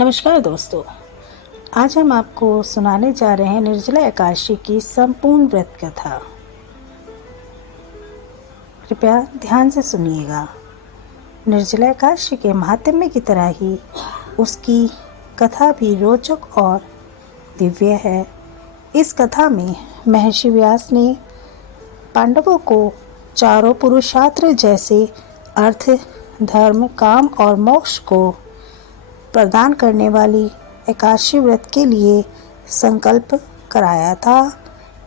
नमस्कार दोस्तों, आज हम आपको सुनाने जा रहे हैं निर्जला एकादशी की संपूर्ण व्रत कथा। कृपया ध्यान से सुनिएगा। निर्जला एकादशी के महात्म्य की तरह ही उसकी कथा भी रोचक और दिव्य है। इस कथा में महर्षि व्यास ने पांडवों को चारों पुरुषार्थ जैसे अर्थ, धर्म, काम और मोक्ष को प्रदान करने वाली एकादशी व्रत के लिए संकल्प कराया था।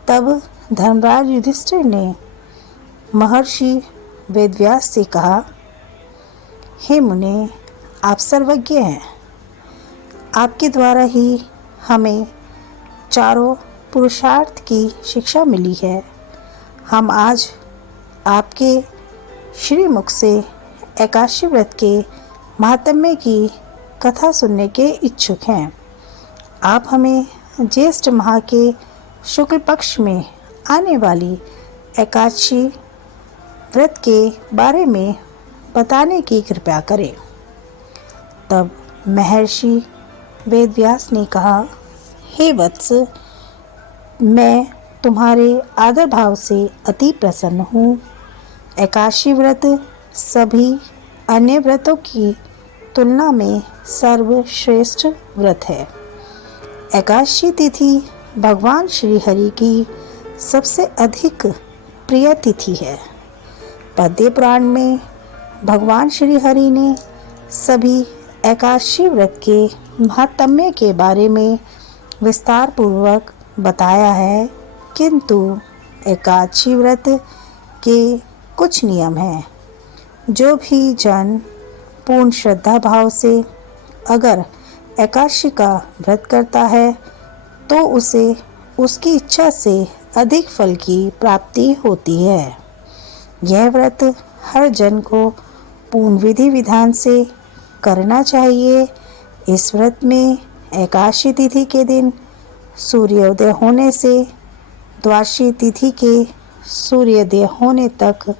तब धर्मराज युधिष्ठिर ने महर्षि वेदव्यास से कहा, हे मुने, आप सर्वज्ञ हैं। आपके द्वारा ही हमें चारों पुरुषार्थ की शिक्षा मिली है। हम आज आपके श्रीमुख से एकादशी व्रत के महात्म्य की कथा सुनने के इच्छुक हैं। आप हमें ज्येष्ठ माह के शुक्ल पक्ष में आने वाली एकादशी व्रत के बारे में बताने की कृपा करें। तब महर्षि वेदव्यास ने कहा, हे वत्स, मैं तुम्हारे आदर भाव से अति प्रसन्न हूँ। एकादशी व्रत सभी अन्य व्रतों की तुलना में सर्वश्रेष्ठ व्रत है। एकादशी तिथि भगवान श्री हरि की सबसे अधिक प्रिय तिथि है। पद्य पुराण में भगवान श्री हरि ने सभी एकादशी व्रत के महात्म्य के बारे में विस्तार पूर्वक बताया है, किंतु एकादशी व्रत के कुछ नियम हैं। जो भी जन पूर्ण श्रद्धा भाव से अगर एकादशी का व्रत करता है तो उसे उसकी इच्छा से अधिक फल की प्राप्ति होती है। यह व्रत हर जन को पूर्ण विधि विधान से करना चाहिए। इस व्रत में एकादशी तिथि के दिन सूर्योदय होने से द्वादशी तिथि के सूर्योदय होने तक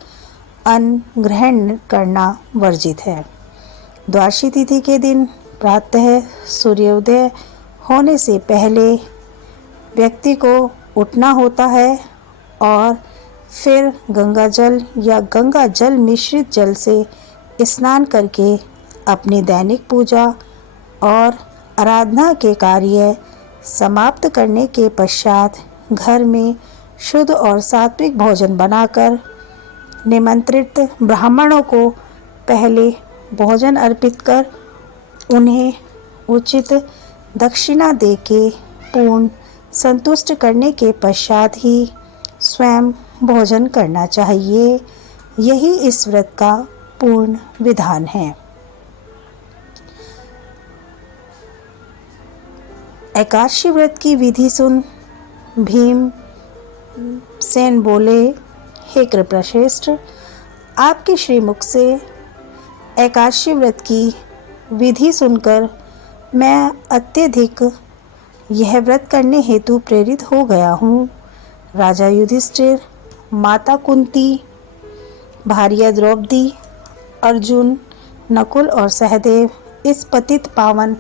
अन्न ग्रहण करना वर्जित है। द्वादशी तिथि के दिन प्रातः सूर्योदय होने से पहले व्यक्ति को उठना होता है और फिर गंगा जल या गंगा जल मिश्रित जल से स्नान करके अपनी दैनिक पूजा और आराधना के कार्य समाप्त करने के पश्चात घर में शुद्ध और सात्विक भोजन बनाकर निमंत्रित ब्राह्मणों को पहले भोजन अर्पित कर उन्हें उचित दक्षिणा देके पूर्ण संतुष्ट करने के पश्चात ही स्वयं भोजन करना चाहिए। यही इस व्रत का पूर्ण विधान है। एकादशी व्रत की विधि सुन भीम सेन बोले, हे कृपाश्रेष्ठ, आपके श्रीमुख से एकादशी व्रत की विधि सुनकर मैं अत्यधिक यह व्रत करने हेतु प्रेरित हो गया हूँ। राजा युधिष्ठिर, माता कुंती, भार्या द्रौपदी, अर्जुन, नकुल और सहदेव इस पतित पावन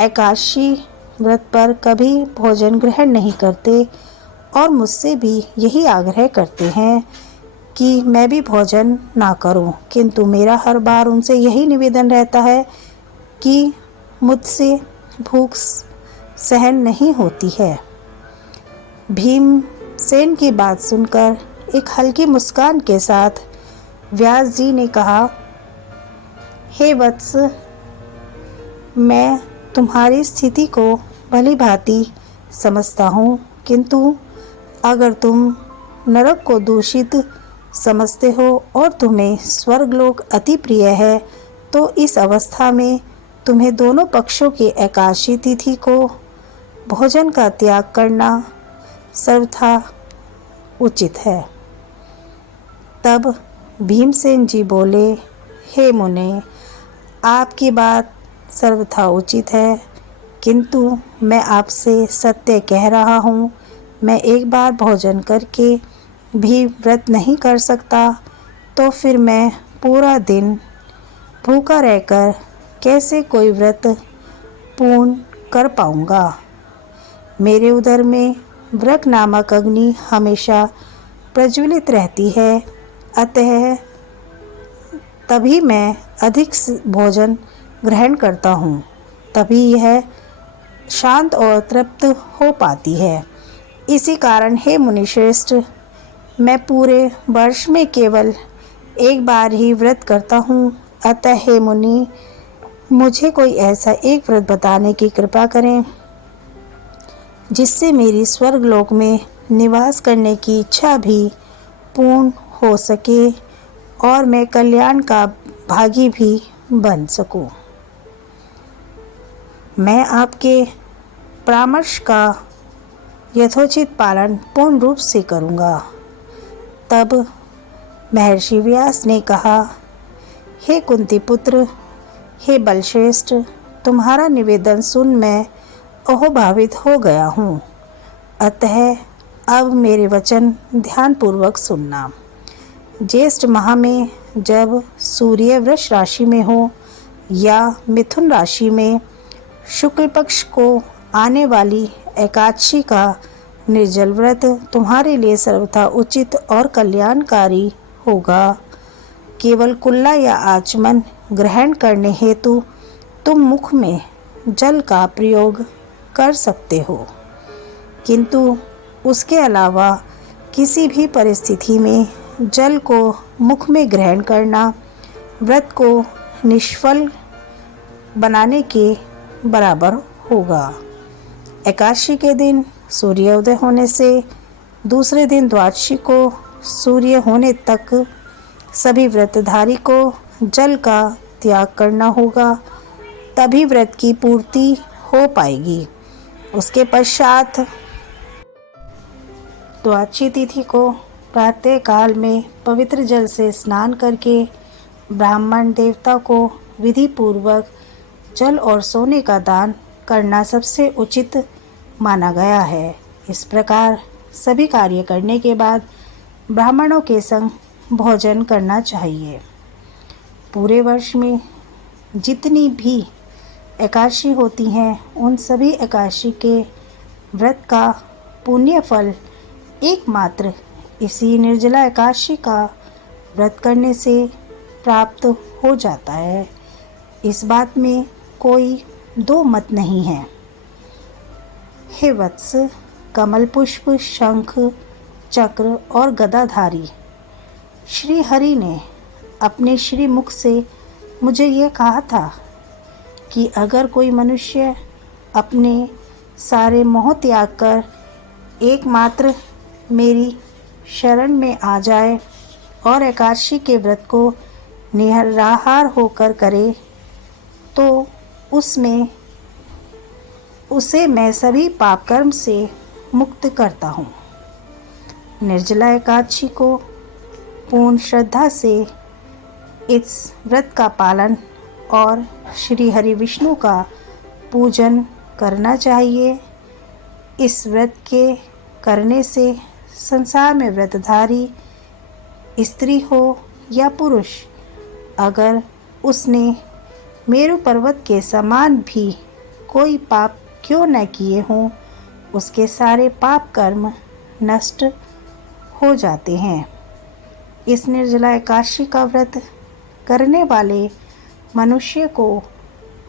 एकादशी व्रत पर कभी भोजन ग्रहण नहीं करते और मुझसे भी यही आग्रह करते हैं कि मैं भी भोजन ना करूं, किंतु मेरा हर बार उनसे यही निवेदन रहता है कि मुझसे भूख सहन नहीं होती है। भीमसेन की बात सुनकर एक हल्की मुस्कान के साथ व्यास जी ने कहा, हे वत्स, मैं तुम्हारी स्थिति को भली भांति समझता हूँ, किंतु अगर तुम नरक को दूषित समझते हो और तुम्हें स्वर्गलोक अति प्रिय है तो इस अवस्था में तुम्हें दोनों पक्षों की एकादशी तिथि को भोजन का त्याग करना सर्वथा उचित है। तब भीमसेन जी बोले, हे मुने, आपकी बात सर्वथा उचित है, किंतु मैं आपसे सत्य कह रहा हूँ। मैं एक बार भोजन करके भी व्रत नहीं कर सकता तो फिर मैं पूरा दिन भूखा रहकर कैसे कोई व्रत पूर्ण कर पाऊंगा। मेरे उदर में व्रक नामक अग्नि हमेशा प्रज्वलित रहती है, अतः तभी मैं अधिक भोजन ग्रहण करता हूँ, तभी यह शांत और तृप्त हो पाती है। इसी कारण हे मुनिश्रेष्ठ, मैं पूरे वर्ष में केवल एक बार ही व्रत करता हूँ। अतः हे मुनि, मुझे कोई ऐसा एक व्रत बताने की कृपा करें जिससे मेरी स्वर्गलोक में निवास करने की इच्छा भी पूर्ण हो सके और मैं कल्याण का भागी भी बन सकूं। मैं आपके परामर्श का यथोचित पालन पूर्ण रूप से करूंगा। तब महर्षि व्यास ने कहा, हे कुंती पुत्र, हे बलश्रेष्ठ, तुम्हारा निवेदन सुन मैं अहोभावित हो गया हूँ। अतः अब मेरे वचन ध्यानपूर्वक सुनना। ज्येष्ठ माह में जब सूर्य वृष राशि में हो या मिथुन राशि में शुक्ल पक्ष को आने वाली एकादशी का निर्जल व्रत तुम्हारे लिए सर्वथा उचित और कल्याणकारी होगा। केवल कुल्ला या आचमन ग्रहण करने हेतु तुम मुख में जल का प्रयोग कर सकते हो, किंतु उसके अलावा किसी भी परिस्थिति में जल को मुख में ग्रहण करना व्रत को निष्फल बनाने के बराबर होगा। एकादशी के दिन सूर्योदय होने से दूसरे दिन द्वादशी को सूर्य होने तक सभी व्रतधारी को जल का त्याग करना होगा, तभी व्रत की पूर्ति हो पाएगी। उसके पश्चात द्वादशी तिथि को प्रातः काल में पवित्र जल से स्नान करके ब्राह्मण देवता को विधि पूर्वक जल और सोने का दान करना सबसे उचित माना गया है। इस प्रकार सभी कार्य करने के बाद ब्राह्मणों के संग भोजन करना चाहिए। पूरे वर्ष में जितनी भी एकादशी होती हैं, उन सभी एकादशी के व्रत का पुण्य फल एकमात्र इसी निर्जला एकादशी का व्रत करने से प्राप्त हो जाता है। इस बात में कोई दो मत नहीं है। हे वत्स, कमल पुष्प, शंख, चक्र और गदाधारी श्री हरि ने अपने श्री मुख से मुझे यह कहा था कि अगर कोई मनुष्य अपने सारे मोह त्याग कर एकमात्र मेरी शरण में आ जाए और एकादशी के व्रत को निराहार होकर करे, तो उसे मैं सभी पाप कर्म से मुक्त करता हूँ। निर्जला एकादशी को पूर्ण श्रद्धा से इस व्रत का पालन और श्री हरि विष्णु का पूजन करना चाहिए। इस व्रत के करने से संसार में व्रतधारी स्त्री हो या पुरुष, अगर उसने मेरु पर्वत के समान भी कोई पाप क्यों न किए हों, उसके सारे पाप कर्म नष्ट हो जाते हैं। इस निर्जला एकादशी का व्रत करने वाले मनुष्य को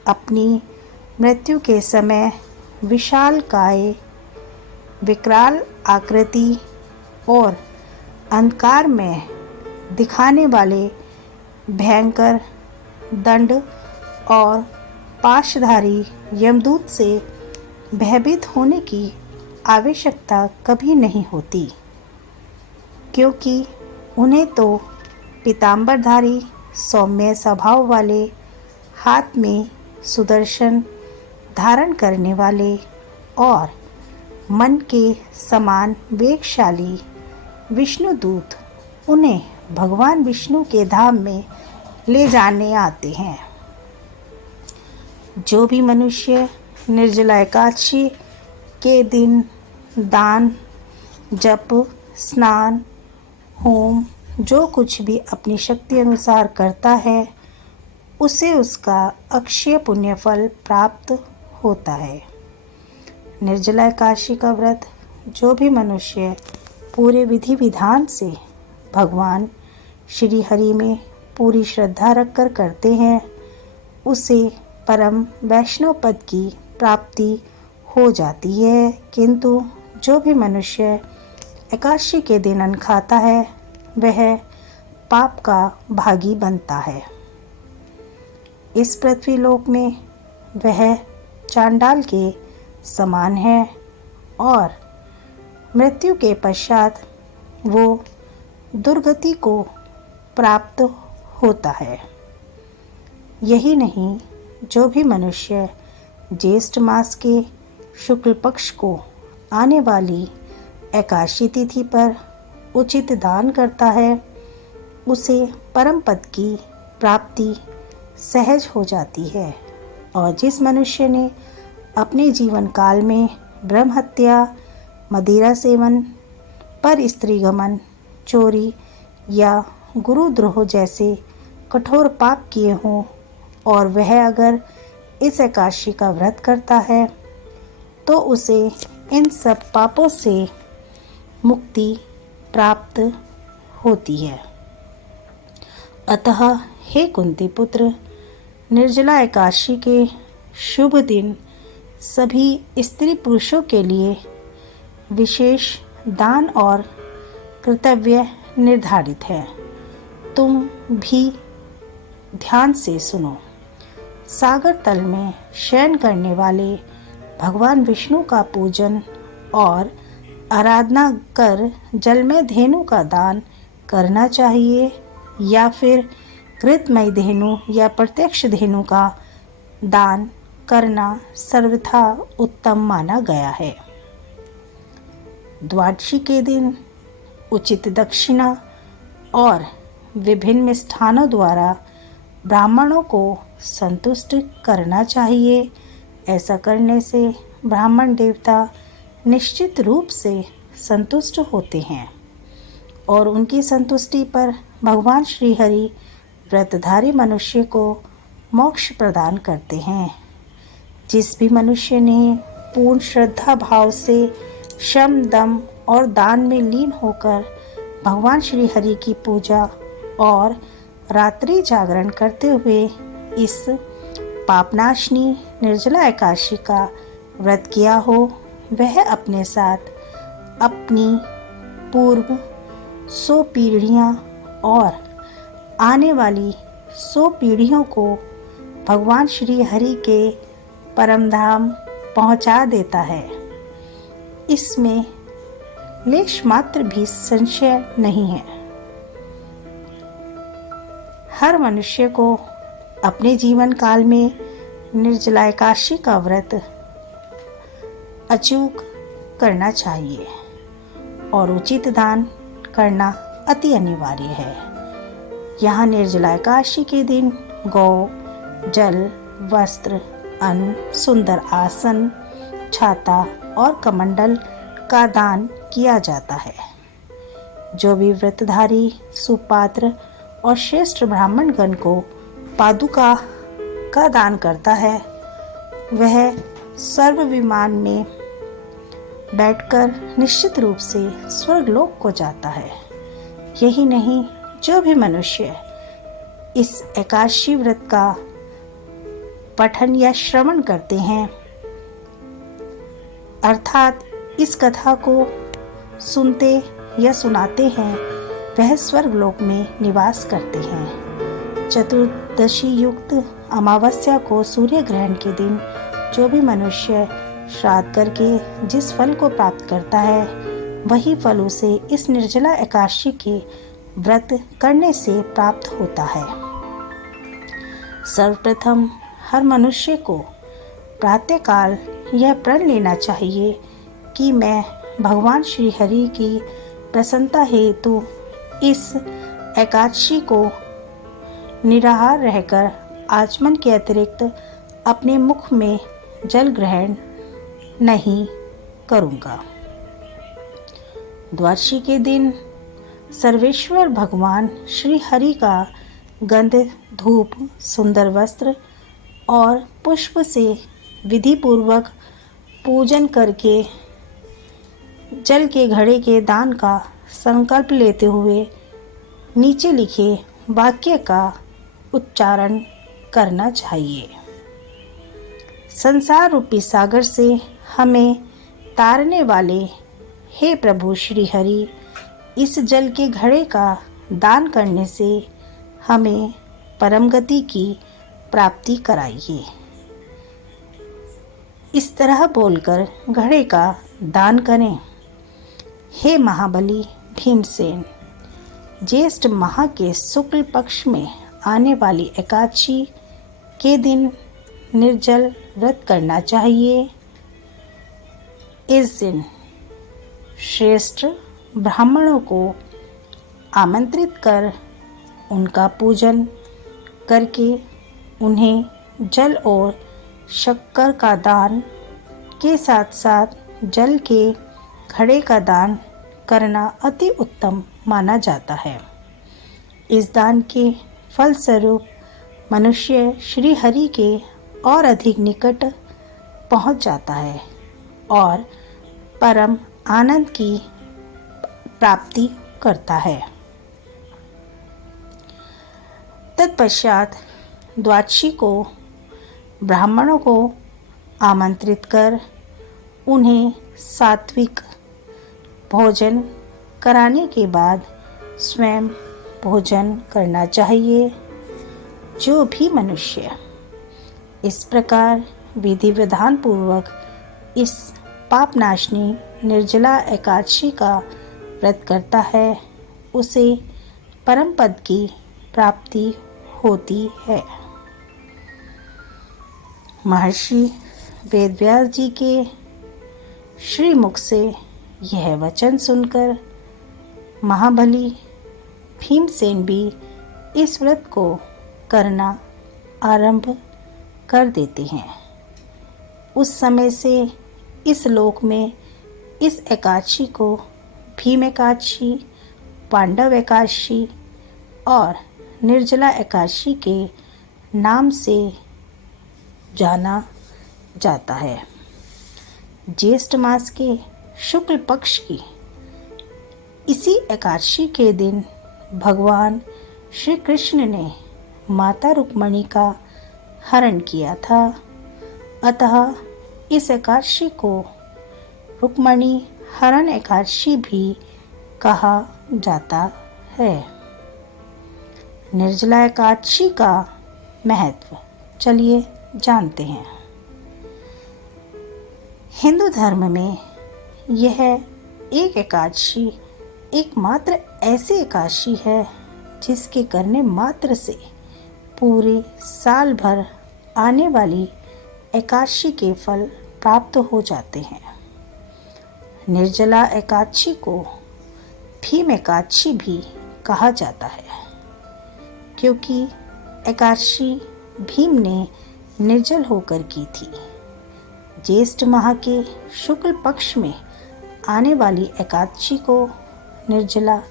अपनी मृत्यु के समय विशालकाय, विकराल आकृति और अंधकार में दिखाने वाले भयंकर दंड और पाशधारी यमदूत से भयभीत होने की आवश्यकता कभी नहीं होती, क्योंकि उन्हें तो पीतांबरधारी सौम्य स्वभाव वाले, हाथ में सुदर्शन धारण करने वाले और मन के समान वेगशाली विष्णुदूत उन्हें भगवान विष्णु के धाम में ले जाने आते हैं। जो भी मनुष्य निर्जला एकादशी के दिन दान, जप, स्नान, होम जो कुछ भी अपनी शक्ति अनुसार करता है, उसे उसका अक्षय पुण्य फल प्राप्त होता है। निर्जला एकादशी का व्रत जो भी मनुष्य पूरे विधि विधान से भगवान श्री हरि में पूरी श्रद्धा रखकर करते हैं, उसे परम वैष्णव पद की प्राप्ति हो जाती है। किंतु जो भी मनुष्य एकादशी के दिन अन्न खाता है, वह पाप का भागी बनता है। इस पृथ्वी लोक में वह चांडाल के समान है और मृत्यु के पश्चात वो दुर्गति को प्राप्त होता है। यही नहीं, जो भी मनुष्य ज्येष्ठ मास के शुक्ल पक्ष को आने वाली एकादशी तिथि पर उचित दान करता है, उसे परम पद की प्राप्ति सहज हो जाती है। और जिस मनुष्य ने अपने जीवन काल में ब्रह्म हत्या, मदिरा सेवन, पर स्त्री गमन, चोरी या गुरुद्रोह जैसे कठोर पाप किए हों और वह अगर इस एकादशी का व्रत करता है, तो उसे इन सब पापों से मुक्ति प्राप्त होती है। अतः हे कुंती पुत्र, निर्जला एकादशी के शुभ दिन सभी स्त्री पुरुषों के लिए विशेष दान और कर्तव्य निर्धारित है। तुम भी ध्यान से सुनो। सागर तल में शयन करने वाले भगवान विष्णु का पूजन और आराधना कर जल में धेनु का दान करना चाहिए, या फिर कृतमयी धेनु या प्रत्यक्ष धेनु का दान करना सर्वथा उत्तम माना गया है। द्वादशी के दिन उचित दक्षिणा और विभिन्न मिष्ठानों द्वारा ब्राह्मणों को संतुष्ट करना चाहिए। ऐसा करने से ब्राह्मण देवता निश्चित रूप से संतुष्ट होते हैं और उनकी संतुष्टि पर भगवान श्री हरि व्रतधारी मनुष्य को मोक्ष प्रदान करते हैं। जिस भी मनुष्य ने पूर्ण श्रद्धा भाव से शम, दम और दान में लीन होकर भगवान श्री हरि की पूजा और रात्रि जागरण करते हुए इस पापनाशनी निर्जला एकादशी का व्रत किया हो, वह अपने साथ अपनी पूर्व 100 पीढ़ियाँ और आने वाली 100 पीढ़ियों को भगवान श्री हरि के परम धाम पहुँचा देता है। इसमें लेश मात्र भी संशय नहीं है। हर मनुष्य को अपने जीवन काल में निर्जला एकादशी का व्रत अचूक करना चाहिए और उचित दान करना अति अनिवार्य है। यहाँ निर्जला एकादशी के दिन गौ, जल, वस्त्र, अन्न, सुंदर आसन, छाता और कमंडल का दान किया जाता है। जो भी व्रतधारी सुपात्र और श्रेष्ठ ब्राह्मण गण को पादुका का दान करता है, वह सर्व विमान में बैठकर निश्चित रूप से स्वर्गलोक को जाता है। यही नहीं, जो भी मनुष्य इस एकादशी व्रत का पठन या श्रवण करते हैं, अर्थात इस कथा को सुनते या सुनाते हैं, वह स्वर्गलोक में निवास करते हैं। चतुर्दशी युक्त अमावस्या को सूर्य ग्रहण के दिन जो भी मनुष्य श्राद्ध करके जिस फल को प्राप्त करता है, वही फल उसे इस निर्जला एकादशी के व्रत करने से प्राप्त होता है। सर्वप्रथम हर मनुष्य को प्रातःकाल यह प्रण लेना चाहिए कि मैं भगवान श्री हरि की प्रसन्नता हेतु इस एकादशी को निराहार रहकर आचमन के अतिरिक्त अपने मुख में जल ग्रहण नहीं करूँगा। द्वादशी के दिन सर्वेश्वर भगवान श्री हरि का गंध, धूप, सुंदर वस्त्र और पुष्प से विधि पूर्वक पूजन करके जल के घड़े के दान का संकल्प लेते हुए नीचे लिखे वाक्य का उच्चारण करना चाहिए। संसार रूपी सागर से हमें तारने वाले हे प्रभु श्री हरि, इस जल के घड़े का दान करने से हमें परम गति की प्राप्ति कराइए। इस तरह बोलकर घड़े का दान करें। हे महाबली भीमसेन, ज्येष्ठ माह के शुक्ल पक्ष में आने वाली एकादशी के दिन निर्जल व्रत करना चाहिए। इस दिन श्रेष्ठ ब्राह्मणों को आमंत्रित कर उनका पूजन करके उन्हें जल और शक्कर का दान के साथ साथ जल के घड़े का दान करना अति उत्तम माना जाता है। इस दान के फलस्वरूप मनुष्य श्री हरि के और अधिक निकट पहुंच जाता है और परम आनंद की प्राप्ति करता है। तत्पश्चात द्वादशी को ब्राह्मणों को आमंत्रित कर उन्हें सात्विक भोजन कराने के बाद स्वयं भोजन करना चाहिए। जो भी मनुष्य इस प्रकार विधि विधान पूर्वक इस पापनाशनी निर्जला एकादशी का व्रत करता है, उसे परम पद की प्राप्ति होती है। महर्षि वेदव्यास जी के श्रीमुख से यह वचन सुनकर महाबली भीमसेन भी इस व्रत को करना आरंभ कर देते हैं। उस समय से इस लोक में इस एकादशी को भीम एकादशी, पांडव एकादशी और निर्जला एकादशी के नाम से जाना जाता है। ज्येष्ठ मास के शुक्ल पक्ष की इसी एकादशी के दिन भगवान श्री कृष्ण ने माता रुक्मणी का हरण किया था। अतः इस एकादशी को रुक्मणी हरण एकादशी भी कहा जाता है। निर्जला एकादशी का महत्व चलिए जानते हैं। हिंदू धर्म में यह एक एकादशी एकमात्र ऐसी एकादशी है जिसके करने मात्र से पूरे साल भर आने वाली एकादशी के फल प्राप्त हो जाते हैं। निर्जला एकादशी को भीम एकादशी भी कहा जाता है, क्योंकि एकादशी भीम ने निर्जल होकर की थी। ज्येष्ठ माह के शुक्ल पक्ष में आने वाली एकादशी को निर्जला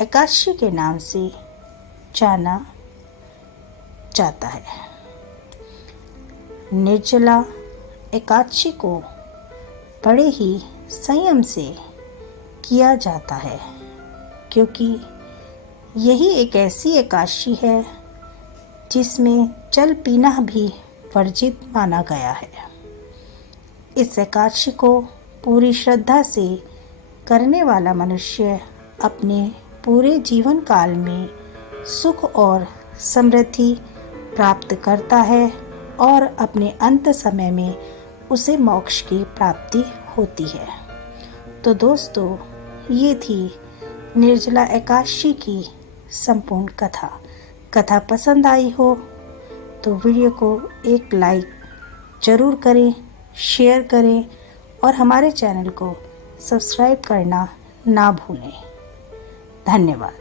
एकादशी के नाम से जाना जाता है। निर्जला एकादशी को बड़े ही संयम से किया जाता है, क्योंकि यही एक ऐसी एकादशी है जिसमें जल पीना भी वर्जित माना गया है। इस एकादशी को पूरी श्रद्धा से करने वाला मनुष्य अपने पूरे जीवन काल में सुख और समृद्धि प्राप्त करता है और अपने अंत समय में उसे मोक्ष की प्राप्ति होती है। तो दोस्तों, ये थी निर्जला एकादशी की संपूर्ण कथा पसंद आई हो तो वीडियो को एक लाइक ज़रूर करें, शेयर करें और हमारे चैनल को सब्सक्राइब करना ना भूलें। धन्यवाद।